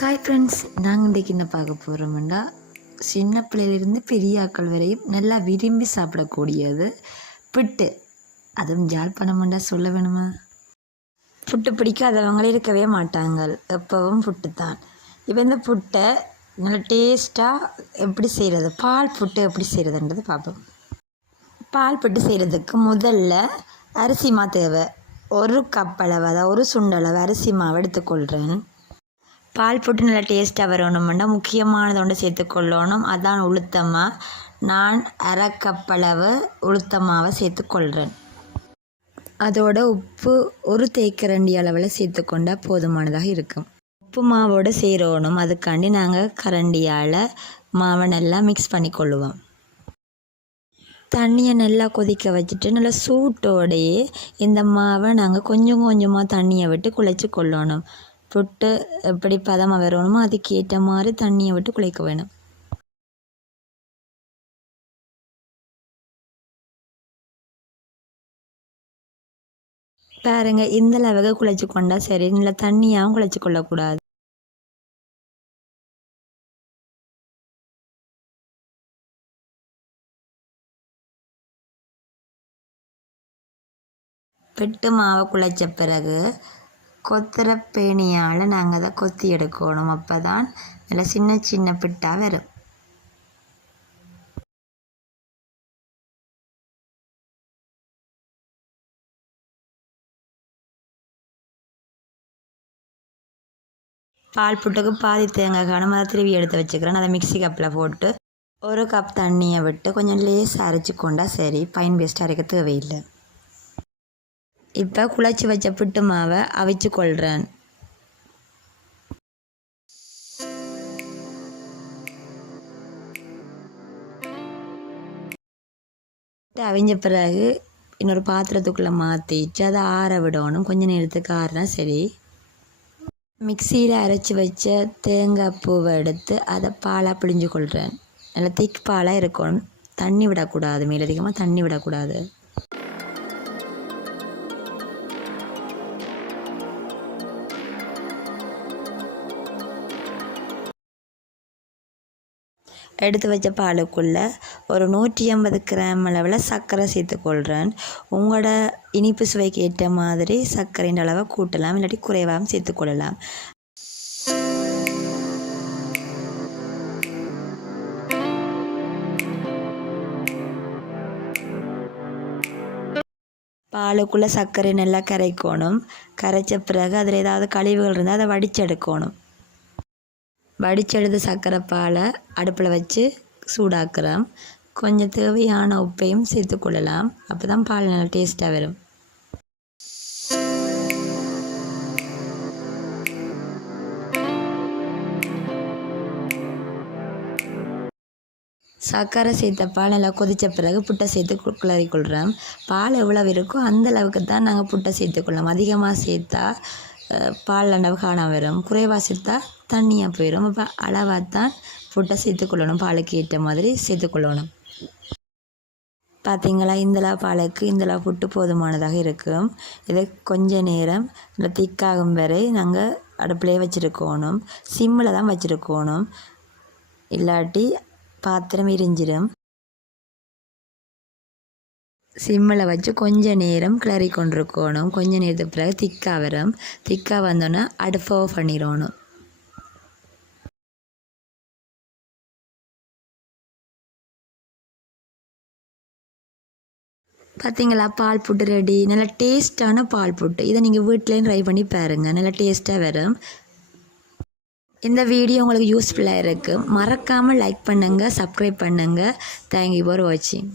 Hi friends, நாங்கள் இன்றைக்கி என்ன பார்க்க போகிறோம்னா, சின்ன பிள்ளையிலிருந்து பெரிய ஆட்கள் வரையும் நல்லா விரும்பி சாப்பிடக்கூடியது புட்டு. அதுவும் யாழ்ப்பாணம்ண்டா சொல்ல வேணுமா? புட்டு பிடிக்காதவங்களே இருக்கவே மாட்டாங்க, எப்பவும் புட்டு தான். இப்போ இந்த புட்டை நல்லா டேஸ்ட்டாக எப்படி செய்கிறது, பால் புட்டு எப்படி செய்கிறதுன்றது பார்ப்போம். பால் புட்டு செய்கிறதுக்கு முதல்ல அரிசி மாவு தேவை. ஒரு கப் அளவு, அதாவது ஒரு சுண்டளவு அரிசி மாவு எடுத்துக்கொள்கிறேன். பால் புட்டு நல்லா டேஸ்ட்டாக வரணும்னா முக்கியமானது ஒன்று சேர்த்துக்கொள்ளணும், அதான் உளுத்தமா. நான் அரை கப்பளவு உளுத்தமாவை சேர்த்துக்கொள்கிறேன். அதோட உப்பு ஒரு தேக்கரண்டி அளவில் சேர்த்துக்கொண்டால் போதுமானதாக இருக்கும். உப்பு மாவோடு சேரணும், அதுக்காண்டி நாங்கள் கரண்டியால் மாவை நல்லா மிக்ஸ் பண்ணி கொள்ளுவோம். தண்ணியை நல்லா கொதிக்க வச்சுட்டு நல்லா சூட்டோடையே இந்த மாவை நாங்கள் கொஞ்சம் கொஞ்சமாக தண்ணியை விட்டு குழைச்சி கொள்ளணும். புட்டு எப்படி பதமாக வரணுமோ அதுக்கேற்ற மாதிரி தண்ணியை விட்டு குழைக்க வேணும். பாருங்க, இந்த அளவுக்கு குழைச்சி கொண்டா சரி. நல்லா தண்ணியாகவும் குழைச்சி கொள்ளக்கூடாது. புட்டு மாவை குழைச்ச பிறகு கொத்துற பேணியால் நாங்கள் அதை கொத்தி எடுக்கணும். அப்போ தான் நல்லா சின்ன சின்ன பிட்டாக வரும். பால் புட்டுக்கு பாதி தேங்காய் காணும், அதை திருவி எடுத்து வச்சுக்கிறேன். அதை மிக்சி கப்பில் போட்டு ஒரு கப் தண்ணியை விட்டு கொஞ்சம் லேசாக அரைச்சி கொண்டா சரி. பைன் பேஸ்ட் அரைக்க தேவையில்லை. இப்போ குழைச்சி வச்ச புட்டு மாவை அவிச்சு கொள்கிறேன். அவிஞ்ச பிறகு இன்னொரு பாத்திரத்துக்குள்ளே மாற்றிட்டு அதை ஆற விடணும். கொஞ்சம் நேரத்துக்கு ஆறுனா சரி. மிக்சியில் அரைச்சி வச்ச தேங்காய் பூவை எடுத்து அதை பாலாக பிழிஞ்சு கொள்கிறேன். நல்லா திக் பாலாக இருக்கணும், தண்ணி விடக்கூடாது, மேலதிகமாக தண்ணி விடக்கூடாது. எடுத்து வச்ச பாலுக்குள்ளே ஒரு 150 கிராம் அளவில் சர்க்கரை சேர்த்துக்கொள்கிறேன். உங்களோட இனிப்பு சுவைக்கு ஏற்ற மாதிரி சர்க்கரையின் அளவை கூட்டலாம், இல்லாட்டி குறைவாகவும் சேர்த்துக்கொள்ளலாம். பாலுக்குள்ளே சர்க்கரை நல்லா கரைக்கணும். கரைச்ச பிறகு அதில் ஏதாவது கழிவுகள் இருந்தால் அதை வடிச்செடுக்கணும். வடிச்செடுத்து சர்க்கரை பாலை அடுப்பில் வச்சு சூடாக்குறோம். கொஞ்சம் தேவையான உப்பையும் சேர்த்துக்கொள்ளலாம், அப்போ தான் பால் நல்லா டேஸ்ட்டாக வரும். சர்க்கரை சேர்த்த பால் நல்லா கொதித்த பிறகு புட்டை சேர்த்து கிளறிக்கொள்கிறோம். பால் எவ்வளோ இருக்கோ அந்த அளவுக்கு தான் நாங்கள் புட்டை சேர்த்துக்கொள்ளலாம். அதிகமாக சேர்த்தா பால் அளவு காணாம வரும், குறைவாக சேர்த்தா தண்ணியாக போயிடும். அப்போ அளவாக தான் புட்டை சேர்த்துக்கொள்ளணும், பாலுக்கு ஏற்ற மாதிரி சேர்த்துக்கொள்ளணும். பார்த்திங்களா, இந்தளவு பாலுக்கு இந்தளவு புட்டு போதுமானதாக இருக்கும். இதை கொஞ்ச நேரம் நல்லா திக்காகும் வரை நாங்கள் அடுப்பிலே வச்சுருக்கணும். சிம்மில் தான் வச்சுருக்கணும், இல்லாட்டி பாத்திரம் எரிஞ்சிடும். சிம்மில் வச்சு கொஞ்ச நேரம் கிளறி கொண்டிருக்கணும். கொஞ்ச நேரத்துக்கு பிறகு திக்காக வரும். திக்காக வந்தோன்னே அடுப்பை ஆஃப் பண்ணிடணும். பார்த்திங்களா, பால் புட்டு ரெடி. நல்லா டேஸ்ட்டான பால் புட்டு. இதை நீங்கள் வீட்டிலையும் ட்ரை பண்ணி பாருங்கள், நல்லா டேஸ்ட்டாக வரும். இந்த வீடியோ உங்களுக்கு யூஸ்ஃபுல்லாக இருக்குது. மறக்காமல் லைக் பண்ணுங்கள், சப்ஸ்கிரைப் பண்ணுங்கள். தேங்க்யூ ஃபார் வாட்சிங்.